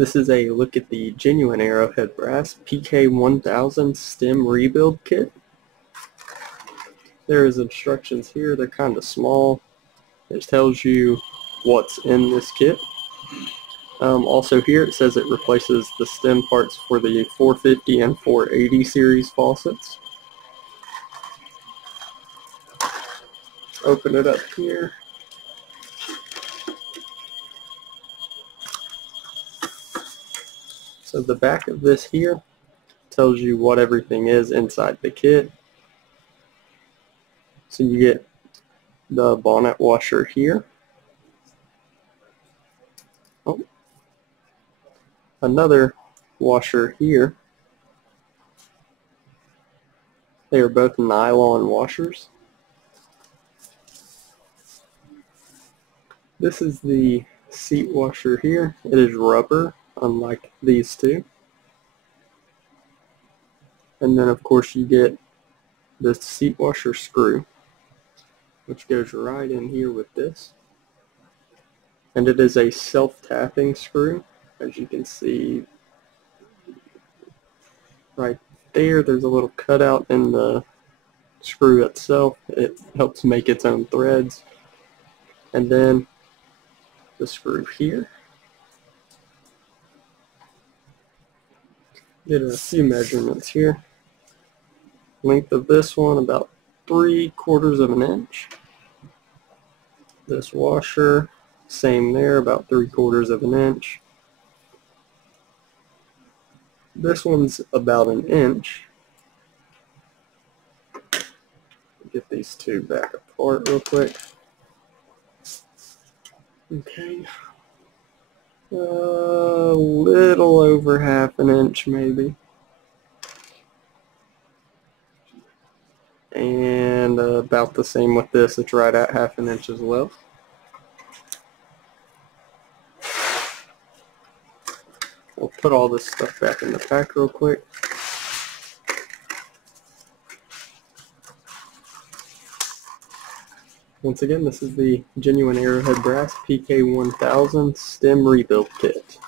This is a look at the genuine Arrowhead Brass PK1000 stem rebuild kit. There is instructions here. They're kind of small. It tells you what's in this kit. Also here it says it replaces the stem parts for the 450 and 480 series faucets. Open it up here. So the back of this here tells you what everything is inside the kit. So you get the bonnet washer here. Another washer here. They are both nylon washers. This is the seat washer here. It is rubber, unlike these two. And then of course you get the seat washer screw, which goes right in here with this. And it is a self-tapping screw. As you can see right there, there's a little cutout in the screw itself. It helps make its own threads. And then the screw here. Get a few measurements here. Length of this one about 3/4 of an inch. This washer, same there, about 3/4 of an inch. This one's about an inch. Get these two back apart real quick. Okay. A little over 1/2 inch maybe. And about the same with this. It's right at 1/2 inch as well. We'll put all this stuff back in the pack real quick. Once again, this is the genuine Arrowhead Brass PK1000 stem rebuild kit.